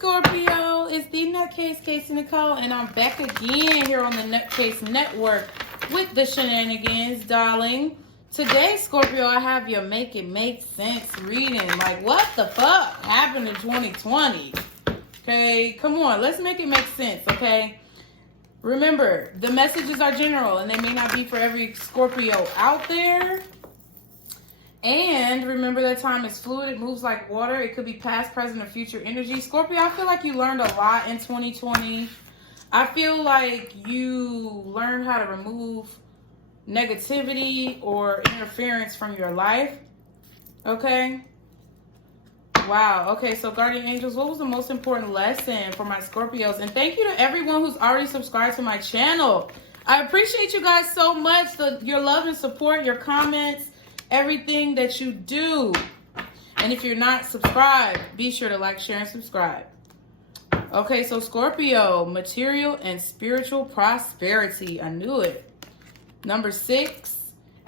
Scorpio? It's the NUTCASE, Casey Nicole, and I'm back again here on the NUTCASE Network with the shenanigans, darling. Today, Scorpio, I have your Make It Make Sense reading. Like, what the fuck happened in 2020? Okay, come on, let's make it make sense, okay? Remember, the messages are general, and they may not be for every Scorpio out there. And remember that time is fluid. It moves like water. It could be past, present, or future energy. Scorpio, I feel like you learned a lot in 2020. I feel like you learned how to remove negativity or interference from your life. Okay? Wow. Okay, so Guardian Angels, what was the most important lesson for my Scorpios? And thank you to everyone who's already subscribed to my channel. I appreciate you guys so much. Your love and support, your comments, everything that you do. And if you're not subscribed, be sure to like, share, and subscribe. Okay, so Scorpio, material and spiritual prosperity. I knew it. Number 6.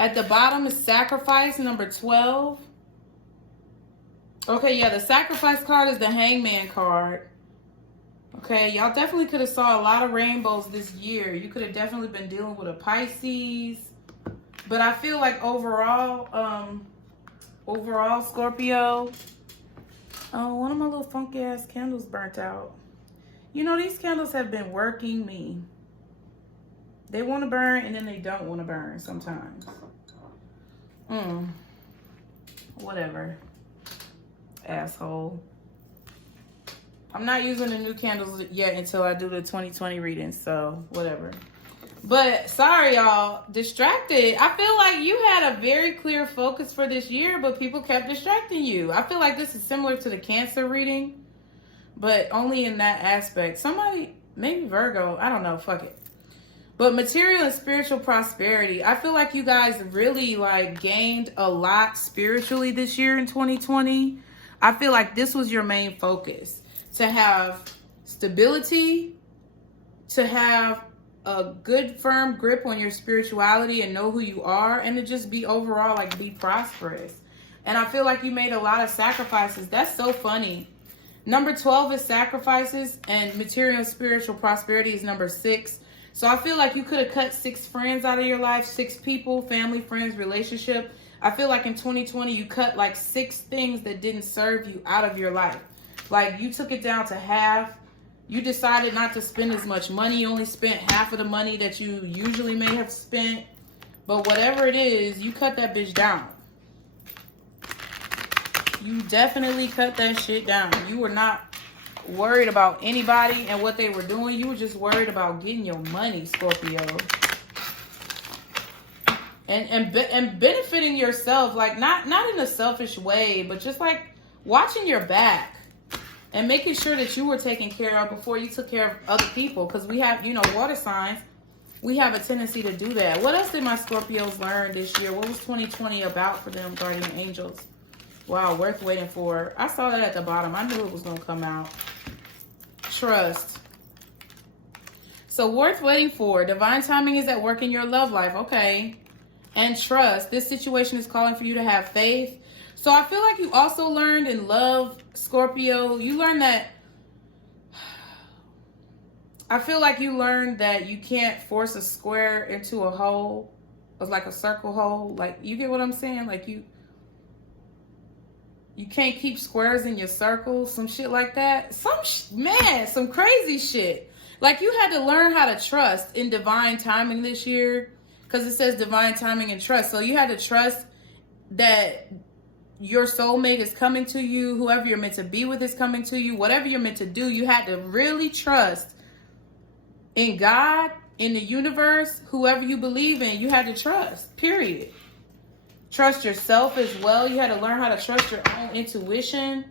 At the bottom is sacrifice. Number 12. Okay, yeah, the sacrifice card is the Hangman card. Okay, y'all definitely could have saw a lot of rainbows this year. You could have definitely been dealing with a Pisces. But I feel like overall, Scorpio, oh, one of my little funky ass candles burnt out. You know, these candles have been working me. They want to burn and then they don't want to burn sometimes. Whatever. Asshole. I'm not using the new candles yet until I do the 2020 reading, so whatever. But sorry, y'all. Distracted. I feel like you had a very clear focus for this year, but people kept distracting you. I feel like this is similar to the Cancer reading, but only in that aspect. Somebody, maybe Virgo. I don't know. Fuck it. But material and spiritual prosperity. I feel like you guys really like gained a lot spiritually this year in 2020. I feel like this was your main focus. To have stability, to have a good firm grip on your spirituality and know who you are, and to just be overall like be prosperous. And I feel like you made a lot of sacrifices. That's so funny. Number 12 is sacrifices, and material and spiritual prosperity is number 6. So I feel like you could have cut 6 friends out of your life, 6 people, family, friends, relationship. I feel like in 2020 you cut like 6 things that didn't serve you out of your life. Like you took it down to half. You decided not to spend as much money. You only spent half of the money that you usually may have spent. But whatever it is, you cut that bitch down. You definitely cut that shit down. You were not worried about anybody and what they were doing. You were just worried about getting your money, Scorpio. And benefiting yourself, like not in a selfish way, but just like watching your back. And making sure that you were taken care of before you took care of other people. Because we have, you know, water signs. We have a tendency to do that. What else did my Scorpios learn this year? What was 2020 about for them, Guardian Angels? Wow, worth waiting for. I saw that at the bottom. I knew it was going to come out. Trust. So worth waiting for. Divine timing is at work in your love life. Okay. And trust. This situation is calling for you to have faith. So I feel like you also learned in love, Scorpio, you learned that, I feel like you learned that you can't force a square into a hole, or like a circle hole. Like, you get what I'm saying? Like you can't keep squares in your circle, some shit like that. Some crazy shit. Like you had to learn how to trust in divine timing this year, because it says divine timing and trust. So you had to trust that your soulmate is coming to you, whoever you're meant to be with is coming to you, whatever you're meant to do, you had to really trust in God, in the universe, whoever you believe in, you had to trust, period. Trust yourself as well. You had to learn how to trust your own intuition.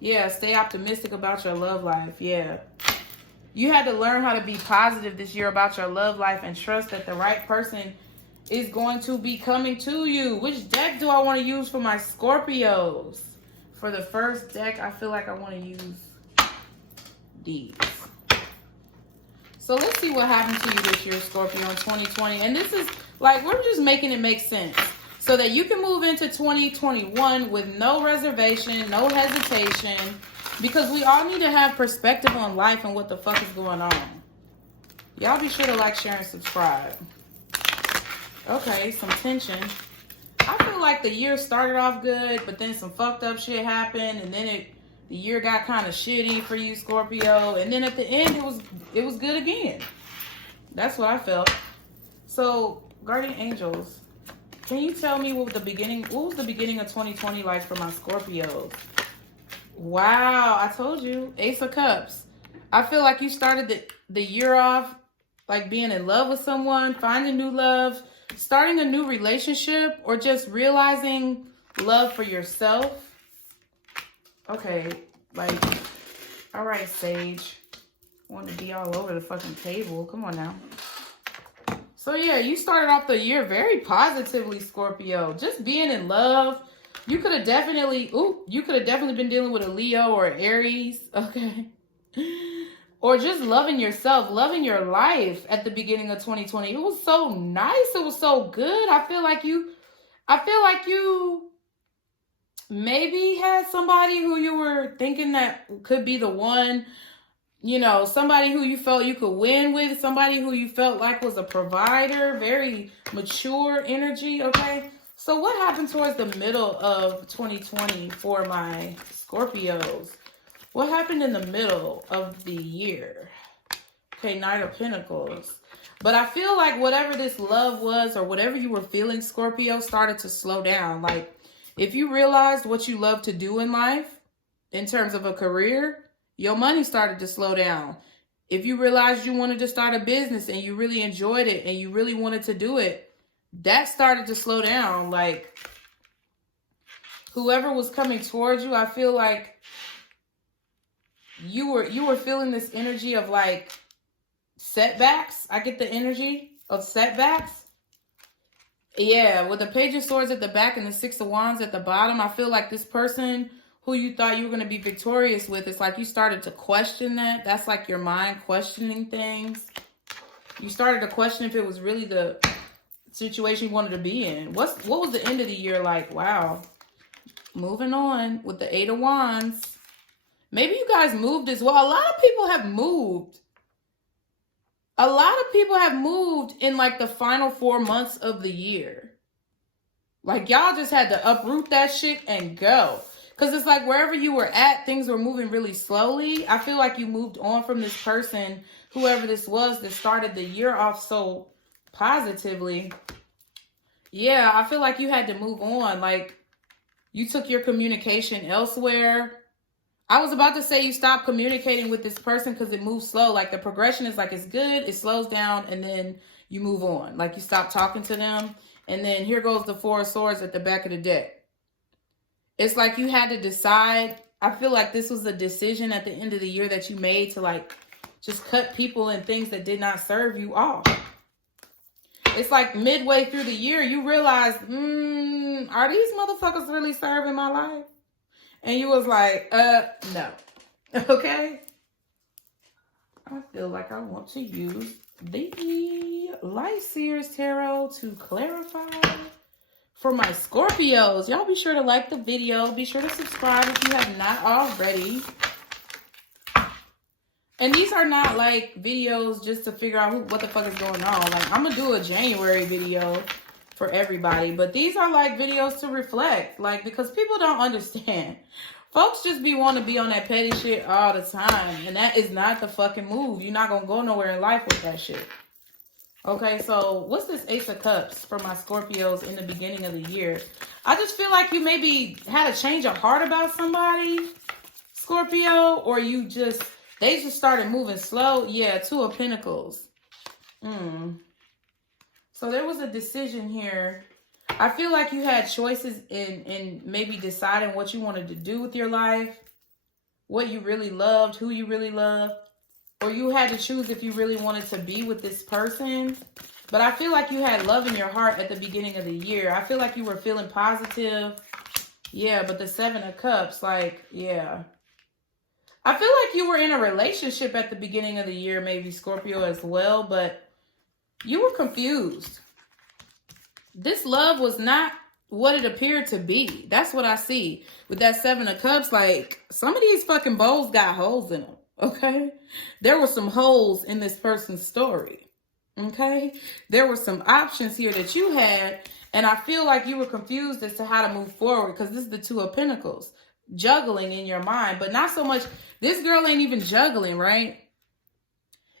Yeah, stay optimistic about your love life. Yeah. You had to learn how to be positive this year about your love life and trust that the right person is going to be coming to you. Which deck do I want to use for my Scorpios? For the first deck, I feel like I want to use these. So let's see what happened to you this year, Scorpio, in 2020. And this is like, we're just making it make sense so that you can move into 2021 with no reservation, no hesitation, Because we all need to have perspective on life and what the fuck is going on. Y'all be sure to like, share, and subscribe. Okay, some tension. I feel like the year started off good, but then some fucked up shit happened, and then the year got kind of shitty for you, Scorpio, and then at the end it was good again. That's what I felt. So, guardian angels, can you tell me what was the beginning of 2020 like for my Scorpios? Wow, I told you, Ace of Cups. I feel like you started the year off like being in love with someone, finding new love, starting a new relationship, or just realizing love for yourself. Okay, like, all right, Sage. I want to be all over the fucking table. Come on now. So yeah, you started off the year very positively, Scorpio. Just being in love. You could have definitely been dealing with a Leo or an Aries, okay? Or just loving yourself, loving your life at the beginning of 2020. It was so nice. It was so good. I feel like you maybe had somebody who you were thinking that could be the one, you know, somebody who you felt you could win with, somebody who you felt like was a provider, very mature energy, okay? So what happened towards the middle of 2020 for my Scorpios? What happened in the middle of the year? Okay, Knight of Pentacles. But I feel like whatever this love was or whatever you were feeling, Scorpio, started to slow down. Like, if you realized what you love to do in life, in terms of a career, your money started to slow down. If you realized you wanted to start a business and you really enjoyed it and you really wanted to do it, that started to slow down. Like, whoever was coming towards you, I feel like you were feeling this energy of like setbacks. I get the energy of setbacks. Yeah, with the Page of Swords at the back and the Six of Wands at the bottom, I feel like this person who you thought you were going to be victorious with, it's like you started to question that. That's like your mind questioning things. You started to question if it was really the situation you wanted to be in. What was the end of the year like? Wow. Moving on with the Eight of Wands. Maybe you guys moved as well. A lot of people have moved. A lot of people have moved in like the final 4 months of the year. Like, y'all just had to uproot that shit and go. Because it's like wherever you were at, things were moving really slowly. I feel like you moved on from this person, whoever this was that started the year off so positively. Yeah, I feel like you had to move on. Like, you took your communication elsewhere. I was about to say you stopped communicating with this person because it moves slow. Like, the progression is like, it's good, it slows down, and then you move on. Like, you stop talking to them, and then here goes the Four of Swords at the back of the deck. It's like you had to decide. I feel like this was a decision at the end of the year that you made to like just cut people and things that did not serve you off. It's like midway through the year, you realize, are these motherfuckers really serving my life? And you was like, no. Okay? I feel like I want to use the Light Seers Tarot to clarify for my Scorpios. Y'all be sure to like the video. Be sure to subscribe if you have not already. And these are not like videos just to figure out what the fuck is going on. Like, I'm going to do a January video for everybody. But these are like videos to reflect. Like, because people don't understand. Folks just want to be on that petty shit all the time. And that is not the fucking move. You're not going to go nowhere in life with that shit. Okay, so what's this Ace of Cups for my Scorpios in the beginning of the year? I just feel like you maybe had a change of heart about somebody, Scorpio, or they just started moving slow. Yeah, Two of Pentacles. So there was a decision here. I feel like you had choices in maybe deciding what you wanted to do with your life, what you really loved, who you really loved. Or you had to choose if you really wanted to be with this person. But I feel like you had love in your heart at the beginning of the year. I feel like you were feeling positive. Yeah, but the Seven of Cups, like, yeah. I feel like you were in a relationship at the beginning of the year, maybe Scorpio as well. But you were confused. This love was not what it appeared to be. That's what I see with that Seven of Cups. Like, some of these fucking bowls got holes in them, okay? There were some holes in this person's story, okay? There were some options here that you had, and I feel like you were confused as to how to move forward, because this is the Two of Pentacles, juggling in your mind, but not so much. This girl ain't even juggling, right?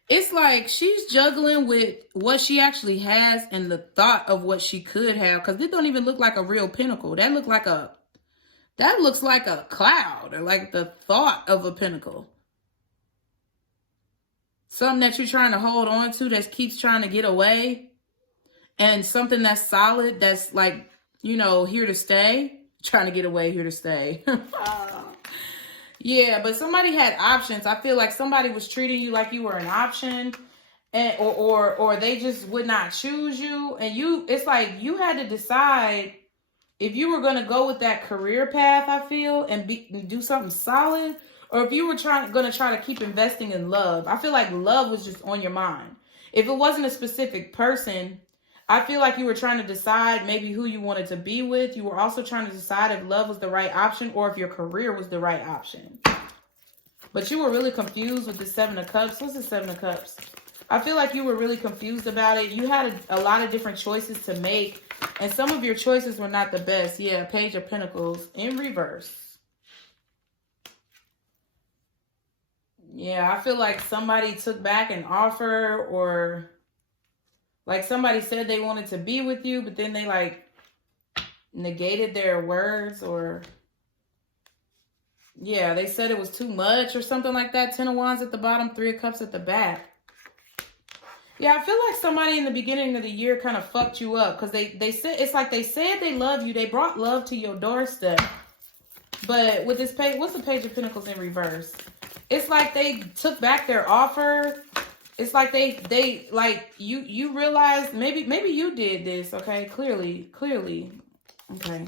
It's like she's juggling with what she actually has and the thought of what she could have, because it don't even look like a real pentacle. That looks like a cloud, or like the thought of a pentacle. Something that you're trying to hold on to that keeps trying to get away, and something that's solid, that's like, you know, here to stay. Trying to get away, here to stay. Yeah, but somebody had options. I feel like somebody was treating you like you were an option, and or they just would not choose you. And it's like you had to decide if you were going to go with that career path, I feel, and do something solid, or if you were going to try to keep investing in love. I feel like love was just on your mind. If it wasn't a specific person, I feel like you were trying to decide maybe who you wanted to be with. You were also trying to decide if love was the right option or if your career was the right option. But you were really confused with the Seven of Cups. What's the Seven of Cups? I feel like you were really confused about it. You had a lot of different choices to make, and some of your choices were not the best. Yeah, Page of Pentacles in reverse. Yeah, I feel like somebody took back an offer, or like somebody said they wanted to be with you, but then they like negated their words, or yeah, they said it was too much or something like that. Ten of Wands at the bottom, Three of Cups at the back. Yeah, I feel like somebody in the beginning of the year kind of fucked you up, because they said, it's like they said they love you. They brought love to your doorstep. But with this page, what's the Page of Pentacles in reverse? It's like they took back their offer. It's like they like you realize maybe you did this, okay? Clearly. Okay.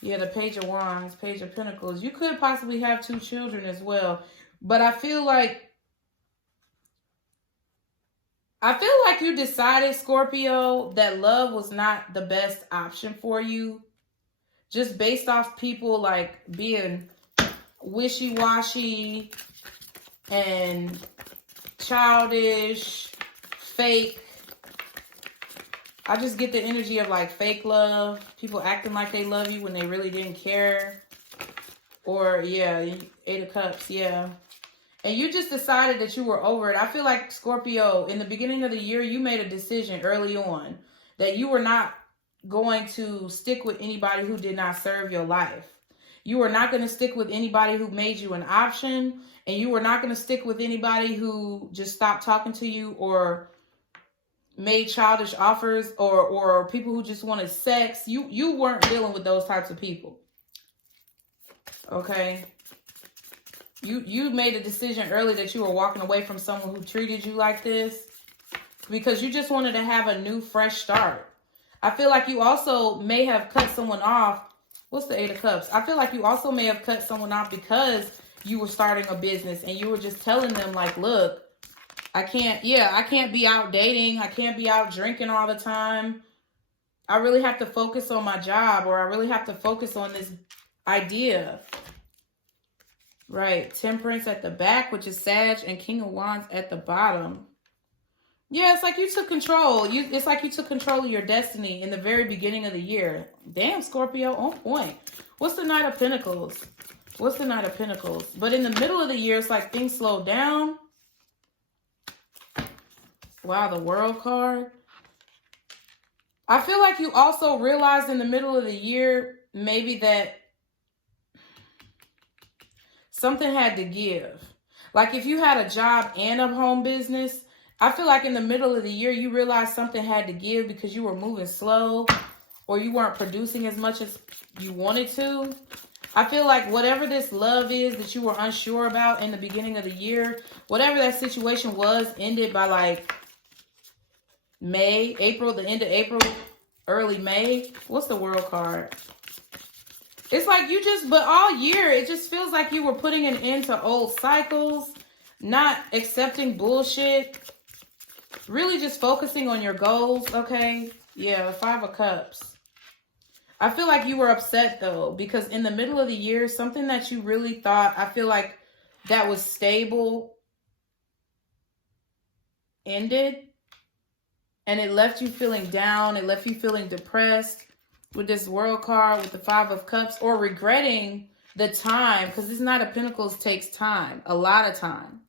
Yeah, the Page of Wands, Page of Pentacles. You could possibly have 2 children as well. But I feel like you decided, Scorpio, that love was not the best option for you. Just based off people like being wishy-washy and childish, fake. I just get the energy of like fake love. People acting like they love you when they really didn't care. Or yeah, 8 of Cups, yeah. And you just decided that you were over it. I feel like, Scorpio, in the beginning of the year, you made a decision early on that you were not going to stick with anybody who did not serve your life. You were not going to stick with anybody who made you an option. And you were not going to stick with anybody who just stopped talking to you or made childish offers, or people who just wanted sex. You weren't dealing with those types of people. Okay? You made a decision early that you were walking away from someone who treated you like this, because you just wanted to have a new, fresh start. I feel like you also may have cut someone off. What's the 8 of Cups? I feel like you also may have cut someone off because you were starting a business and you were just telling them like, look, I can't be out dating. I can't be out drinking all the time. I really have to focus on my job, or I really have to focus on this idea. Right. Temperance at the back, which is Sag, and King of Wands at the bottom. Yeah, it's like you took control. It's like you took control of your destiny in the very beginning of the year. Damn, Scorpio, on point. What's the Knight of Pentacles? What's the Knight of Pentacles? But in the middle of the year, it's like things slowed down. Wow, the World card. I feel like you also realized in the middle of the year, maybe that something had to give. Like if you had a job and a home business, I feel like in the middle of the year, you realized something had to give because you were moving slow, or you weren't producing as much as you wanted to. I feel like whatever this love is that you were unsure about in the beginning of the year, whatever that situation was, ended by like May, April, the end of April, early May. What's the World card? It's like but all year, it just feels like you were putting an end to old cycles, not accepting bullshit, really just focusing on your goals, okay? Yeah, 5 of Cups. I feel like you were upset though, because in the middle of the year, something that you really thought, I feel like that was stable ended, and it left you feeling down. It left you feeling depressed with this World card, with the Five of Cups, or regretting the time, because this Knight of Pentacles takes time, a lot of time.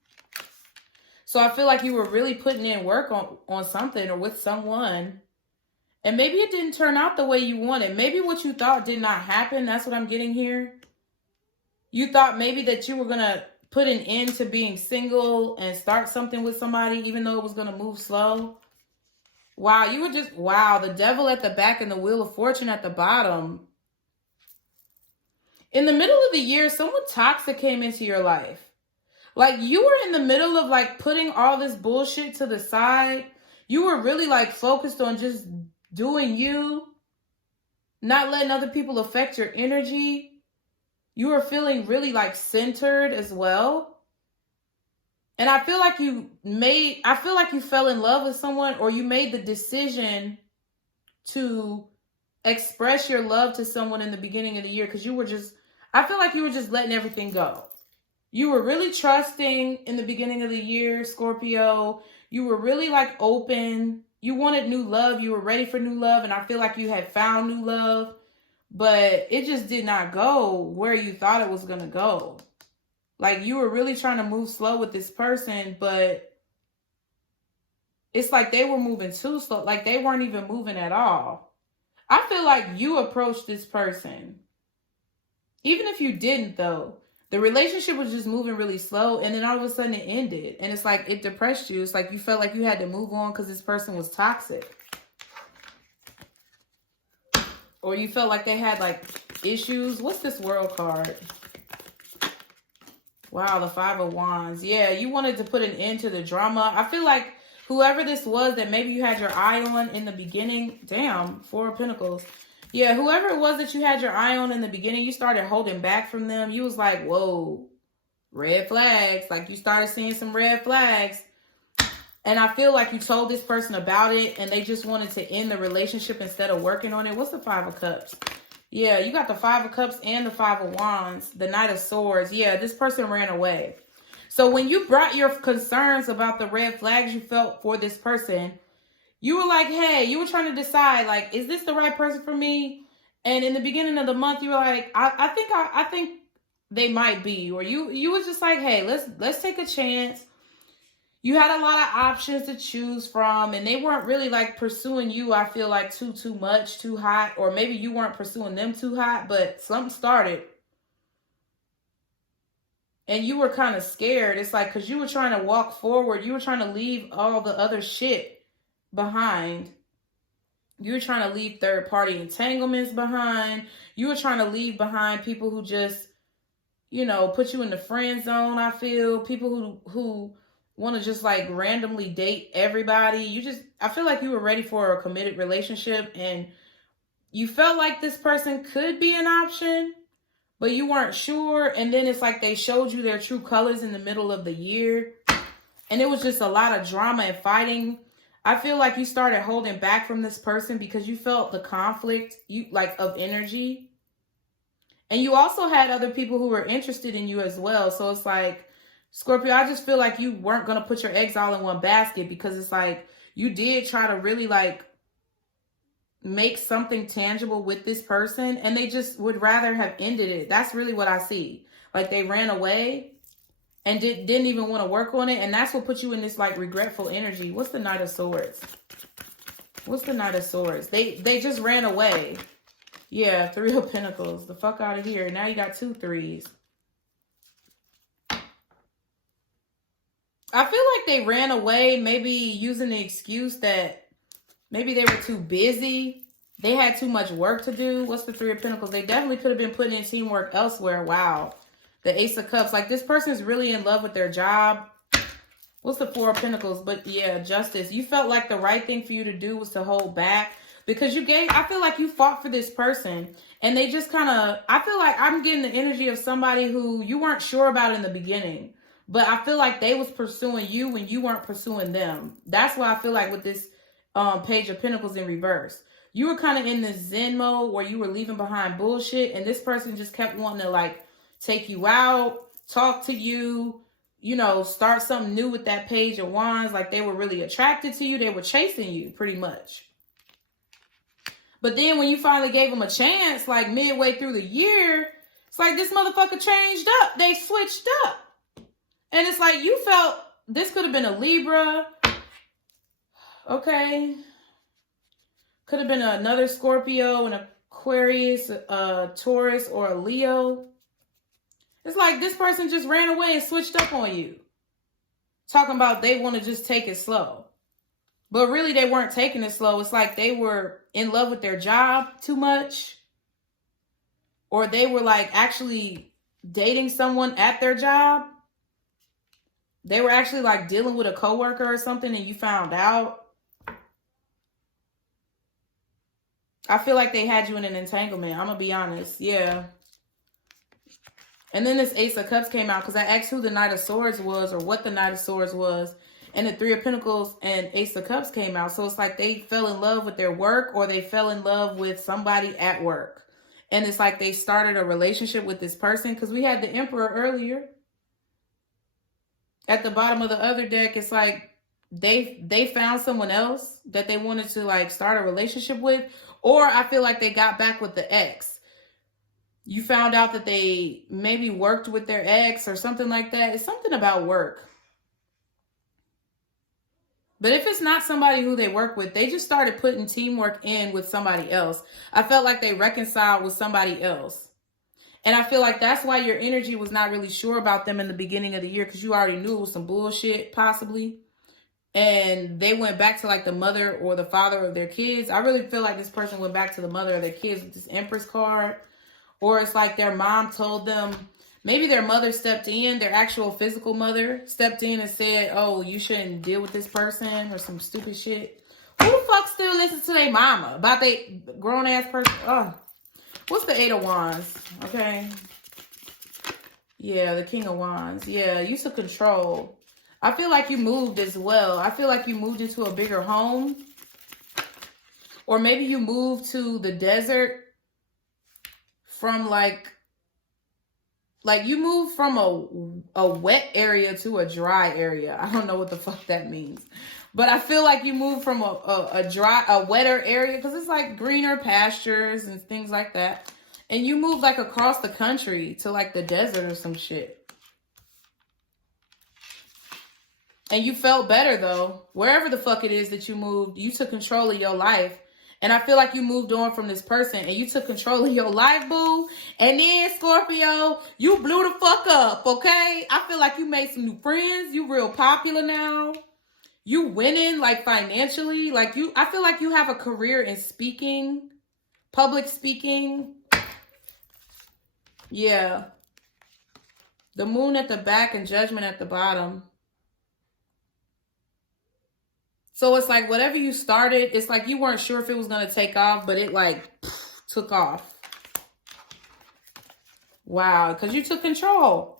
So I feel like you were really putting in work on something or with someone, and maybe it didn't turn out the way you wanted. Maybe what you thought did not happen. That's what I'm getting here. You thought maybe that you were going to put an end to being single and start something with somebody, even though it was going to move slow. Wow, you were just, wow, the Devil at the back and the Wheel of Fortune at the bottom. In the middle of the year, someone toxic came into your life. Like, you were in the middle of, like, putting all this bullshit to the side. You were really, like, focused on just doing you, not letting other people affect your energy. You were feeling really, like, centered as well. And I feel like you fell in love with someone, or you made the decision to express your love to someone in the beginning of the year, because I feel like you were just letting everything go. You were really trusting in the beginning of the year, Scorpio. You were really, like, open. You wanted new love. You were ready for new love. And I feel like you had found new love, but it just did not go where you thought it was going to go. Like, you were really trying to move slow with this person, but it's like they were moving too slow. Like, they weren't even moving at all. I feel like you approached this person. Even if you didn't, though, the relationship was just moving really slow, and then all of a sudden it ended. And it's like it depressed you. It's like you felt like you had to move on because this person was toxic. Or you felt like they had, like, issues. What's this World card? Wow, the Five of Wands. Yeah, you wanted to put an end to the drama. I feel like whoever this was that maybe you had your eye on in the beginning. Damn, Four of Pentacles. Yeah, whoever it was that you had your eye on in the beginning, you started holding back from them. You was like, whoa, red flags. Like, you started seeing some red flags. And I feel like you told this person about it, and they just wanted to end the relationship instead of working on it. What's the Five of Cups? Yeah, you got the Five of Cups and the Five of Wands, the Knight of Swords. Yeah, this person ran away. So when you brought your concerns about the red flags you felt for this person, you were like, hey, you were trying to decide, like, is this the right person for me? And in the beginning of the month, you were like, I think they might be. Or you was just like, hey, let's take a chance. You had a lot of options to choose from, and they weren't really, like, pursuing you, I feel like, too much, too hot. Or maybe you weren't pursuing them too hot, but something started. And you were kind of scared. It's like, because you were trying to walk forward. You were trying to leave all the other shit behind. You were trying to leave third-party entanglements behind. You were trying to leave behind people who just, you know, put you in the friend zone, I feel. People who want to just, like, randomly date everybody. I feel like you were ready for a committed relationship, and you felt like this person could be an option, but you weren't sure. And then it's like they showed you their true colors in the middle of the year, and it was just a lot of drama and fighting. I feel like you started holding back from this person because you felt the conflict, of energy. And you also had other people who were interested in you as well. So it's like, Scorpio, I just feel like you weren't going to put your eggs all in one basket, because it's like you did try to really, like, make something tangible with this person, and they just would rather have ended it. That's really what I see. Like, they ran away and didn't even want to work on it. And that's what put you in this, like, regretful energy. What's the Knight of Swords? What's the Knight of Swords? They just ran away. Yeah, Three of Pentacles. The fuck out of here. Now you got 2 threes. I feel like they ran away, maybe using the excuse that maybe they were too busy. They had too much work to do. What's the Three of Pentacles? They definitely could have been putting in teamwork elsewhere. Wow. The Ace of Cups. Like, this person is really in love with their job. What's the Four of Pentacles? But yeah, Justice. You felt like the right thing for you to do was to hold back, because I feel like you fought for this person, and they just kind of, I feel like I'm getting the energy of somebody who you weren't sure about in the beginning, but I feel like they was pursuing you when you weren't pursuing them. That's why I feel like with this Page of Pentacles in reverse, you were kind of in this zen mode where you were leaving behind bullshit, and this person just kept wanting to like take you out, talk to you, you know, start something new with that Page of Wands. Like they were really attracted to you. They were chasing you pretty much. But then when you finally gave them a chance, like midway through the year, it's like this motherfucker changed up. They switched up. And it's like you felt this could have been a Libra. Okay. Could have been another Scorpio, an Aquarius, a Taurus, or a Leo. It's like this person just ran away and switched up on you. Talking about they want to just take it slow. But really they weren't taking it slow. It's like they were in love with their job too much. Or they were like actually dating someone at their job. They were actually like dealing with a coworker or something and you found out. I feel like they had you in an entanglement. I'm going to be honest. Yeah. And then this Ace of Cups came out because I asked who the Knight of Swords was or what the Knight of Swords was. And the Three of Pentacles and Ace of Cups came out. So it's like they fell in love with their work or they fell in love with somebody at work. And it's like they started a relationship with this person because we had the Emperor earlier. At the bottom of the other deck, it's like they found someone else that they wanted to like start a relationship with. Or I feel like they got back with the ex. You found out that they maybe worked with their ex or something like that. It's something about work. But if it's not somebody who they work with, they just started putting teamwork in with somebody else. I felt like they reconciled with somebody else. And I feel like that's why your energy was not really sure about them in the beginning of the year because you already knew it was some bullshit, possibly. And they went back to like the mother or the father of their kids. I really feel like this person went back to the mother of their kids with this Empress card. Or it's like their mom told them, maybe their mother stepped in, their actual physical mother stepped in and said, oh, you shouldn't deal with this person or some stupid shit. Who the fuck still listens to their mama about they grown ass person? Oh, what's the Eight of Wands? Okay. Yeah, the King of Wands. Yeah, you took control. I feel like you moved as well. I feel like you moved into a bigger home. Or maybe you moved to the desert from like you moved from a wet area to a dry area. I don't know what the fuck that means. But I feel like you moved from a wetter area because it's like greener pastures and things like that. And you moved like across the country to like the desert or some shit. And you felt better though. Wherever the fuck it is that you moved, you took control of your life. And I feel like you moved on from this person and you took control of your life, boo. And then, Scorpio, you blew the fuck up, okay? I feel like you made some new friends. You real popular now. You winning, like, financially. Like, I feel like you have a career in speaking, public speaking. Yeah. The Moon at the back and Judgment at the bottom. So it's like whatever you started, it's like you weren't sure if it was going to take off, but it like took off. Wow, because you took control.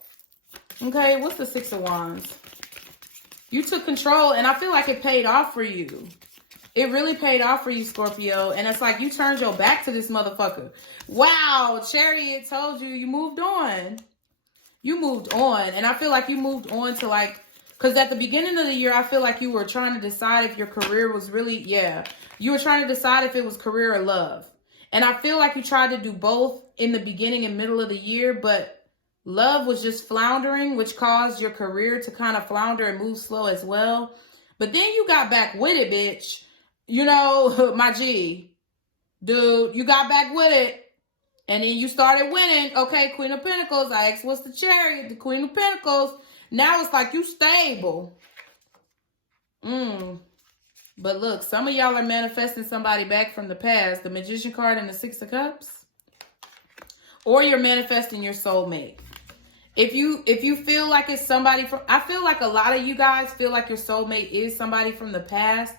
Okay, what's the Six of Wands? You took control, and I feel like it paid off for you. It really paid off for you, Scorpio. And it's like you turned your back to this motherfucker. Wow, Chariot told you you moved on. You moved on, and I feel like you moved on to like, because at the beginning of the year, I feel like you were trying to decide if your career was really, you were trying to decide if it was career or love. And I feel like you tried to do both in the beginning and middle of the year, but love was just floundering, which caused your career to kind of flounder and move slow as well. But then you got back with it, bitch. You know, my G. Dude, you got back with it. And then you started winning. Okay, Queen of Pentacles. I asked, what's the Chariot? The Queen of Pentacles. Now it's like you stable. But look, some of y'all are manifesting somebody back from the past. The Magician card and the Six of Cups. Or you're manifesting your soulmate. If you feel like it's somebody from... I feel like a lot of you guys feel like your soulmate is somebody from the past.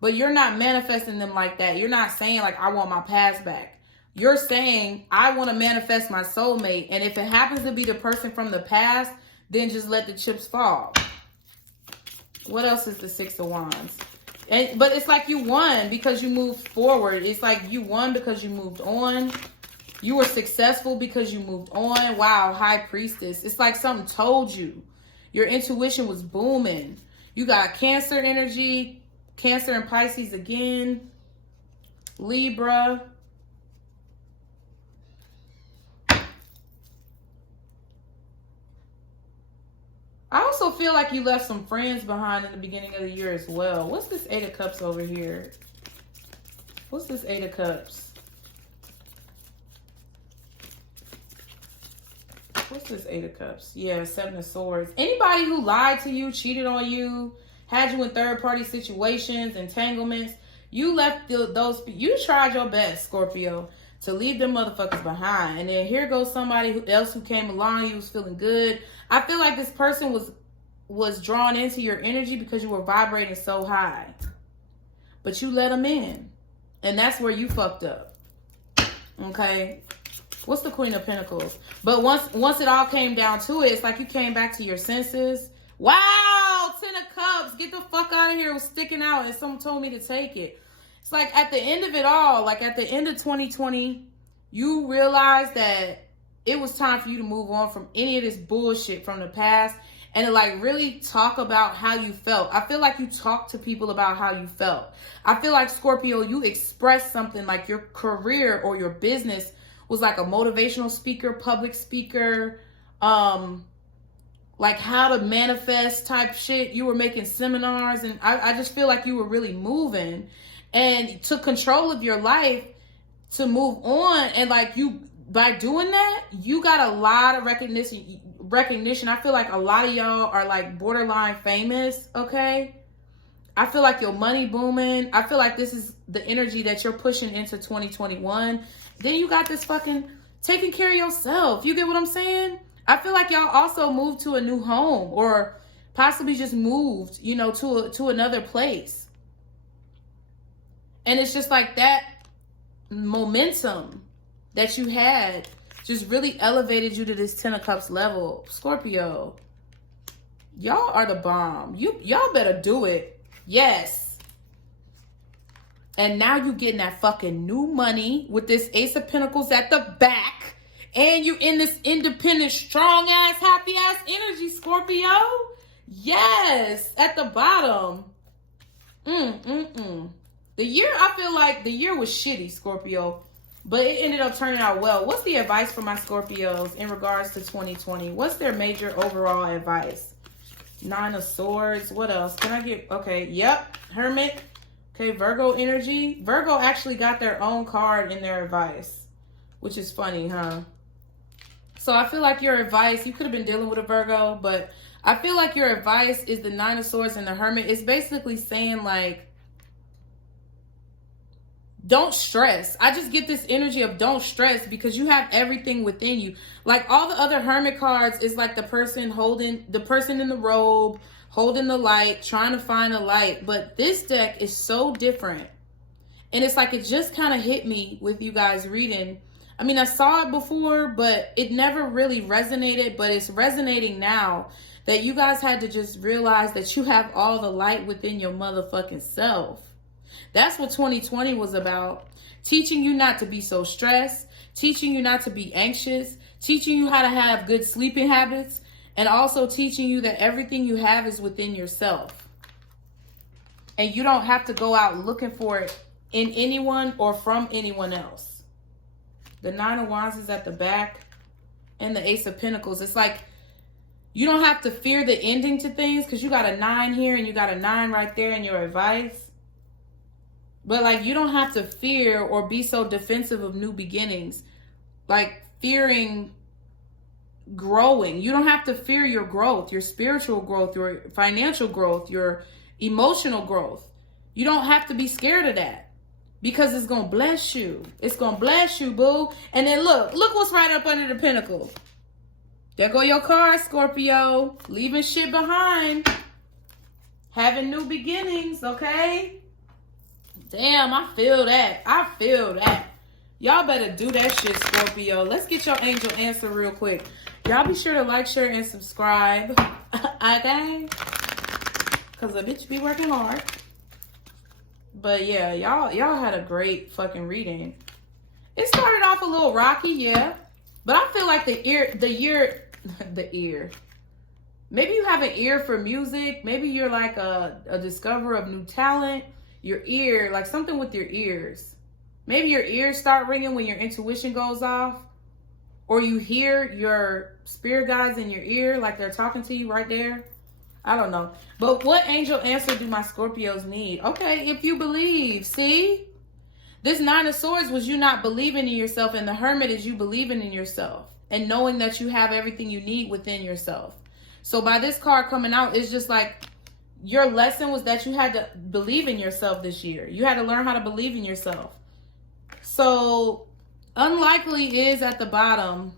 But you're not manifesting them like that. You're not saying like, I want my past back. You're saying, I want to manifest my soulmate. And if it happens to be the person from the past... then just let the chips fall. What else is the Six of Wands? But it's like you won because you moved forward. It's like you won because you moved on. You were successful because you moved on. Wow, High Priestess. It's like something told you. Your intuition was booming. You got Cancer energy. Cancer and Pisces again. Libra. I also feel like you left some friends behind in the beginning of the year as well. What's this Eight of Cups over here? What's this Eight of Cups? What's this Eight of Cups? Yeah, Seven of Swords. Anybody who lied to you, cheated on you, had you in third-party situations, entanglements, you left those. You tried your best, Scorpio, to leave them motherfuckers behind. And then here goes somebody else who came along. You was feeling good. I feel like this person was drawn into your energy because you were vibrating so high. But you let them in. And that's where you fucked up. Okay? What's the Queen of Pentacles? But once it all came down to it, it's like you came back to your senses. Wow! 10 of Cups. Get the fuck out of here. It was sticking out and someone told me to take it. It's like at the end of it all, like at the end of 2020, you realized that it was time for you to move on from any of this bullshit from the past and to like really talk about how you felt. I feel like you talked to people about how you felt. I feel like, Scorpio, you expressed something like your career or your business was like a motivational speaker, public speaker, like how to manifest type shit. You were making seminars, and I just feel like you were really moving and took control of your life to move on. And like you, by doing that, you got a lot of recognition. I feel like a lot of y'all are like borderline famous, okay? I feel like your money booming. I feel like this is the energy that you're pushing into 2021. Then you got this fucking taking care of yourself. You get what I'm saying? I feel like y'all also moved to a new home or possibly just moved, you know, to another place. And it's just like that momentum that you had just really elevated you to this 10 of Cups level. Scorpio, y'all are the bomb. Y'all better do it. Yes. And now you getting that fucking new money with this Ace of Pentacles at the back. And you in this independent, strong ass, happy ass energy, Scorpio. Yes. At the bottom. The year, I feel like the year was shitty, Scorpio. But it ended up turning out well. What's the advice for my Scorpios in regards to 2020? What's their major overall advice? Nine of Swords. What else? Can I get... Okay. Yep. Hermit. Okay. Virgo energy. Virgo actually got their own card in their advice. Which is funny, huh? So I feel like your advice... You could have been dealing with a Virgo. But I feel like your advice is the Nine of Swords and the Hermit. It's basically saying like... Don't stress. I just get this energy of don't stress because you have everything within you. Like all the other Hermit cards is like the person in the robe, holding the light, trying to find a light. But this deck is so different. And it's like it just kind of hit me with you guys reading. I mean, I saw it before, but it never really resonated. But it's resonating now that you guys had to just realize that you have all the light within your motherfucking self. That's what 2020 was about. Teaching you not to be so stressed. Teaching you not to be anxious. Teaching you how to have good sleeping habits. And also teaching you that everything you have is within yourself. And you don't have to go out looking for it in anyone or from anyone else. The Nine of Wands is at the back. And the Ace of Pentacles. It's like you don't have to fear the ending to things. Because you got a 9 here and you got a 9 right there in your advice. But, like, you don't have to fear or be so defensive of new beginnings. Like, fearing growing. You don't have to fear your growth, your spiritual growth, your financial growth, your emotional growth. You don't have to be scared of that. Because it's going to bless you. It's going to bless you, boo. And then, look what's right up under the pinnacle. There go your card, Scorpio. Leaving shit behind. Having new beginnings, okay? Damn, I feel that. I feel that. Y'all better do that shit, Scorpio. Let's get your angel answer real quick. Y'all be sure to like, share, and subscribe. Okay? Because a bitch be working hard. But yeah, y'all had a great fucking reading. It started off a little rocky, yeah. But I feel like the ear. Maybe you have an ear for music. Maybe you're like a discoverer of new talent. Your ear, like something with your ears. Maybe your ears start ringing when your intuition goes off. Or you hear your spirit guides in your ear like they're talking to you right there. I don't know. But what angel answer do my Scorpios need? Okay, if you believe. See? This Nine of Swords was you not believing in yourself, and the Hermit is you believing in yourself and knowing that you have everything you need within yourself. So by this card coming out, it's just like your lesson was that you had to believe in yourself this year. You had to learn how to believe in yourself. So unlikely is at the bottom,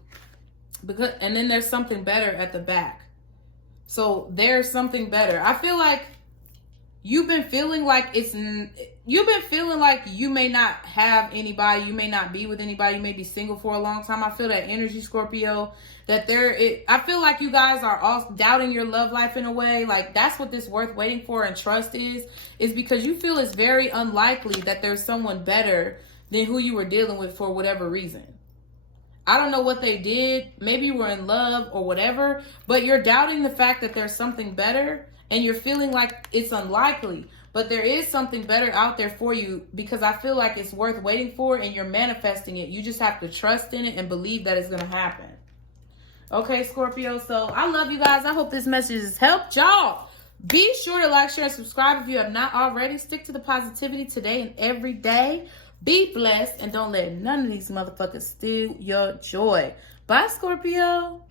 because, and then there's something better at the back. So there's something better. I feel like you've been feeling like you may not have anybody, you may not be with anybody, you may be single for a long time. I feel that energy, Scorpio, that I feel like you guys are all doubting your love life in a way. Like that's what this worth waiting for and trust is because you feel it's very unlikely that there's someone better than who you were dealing with for whatever reason. I don't know what they did. Maybe you were in love or whatever, but you're doubting the fact that there's something better and you're feeling like it's unlikely. But there is something better out there for you because I feel like it's worth waiting for and you're manifesting it. You just have to trust in it and believe that it's going to happen. Okay, Scorpio. So I love you guys. I hope this message has helped y'all. Be sure to like, share, and subscribe if you have not already. Stick to the positivity today and every day. Be blessed and don't let none of these motherfuckers steal your joy. Bye, Scorpio.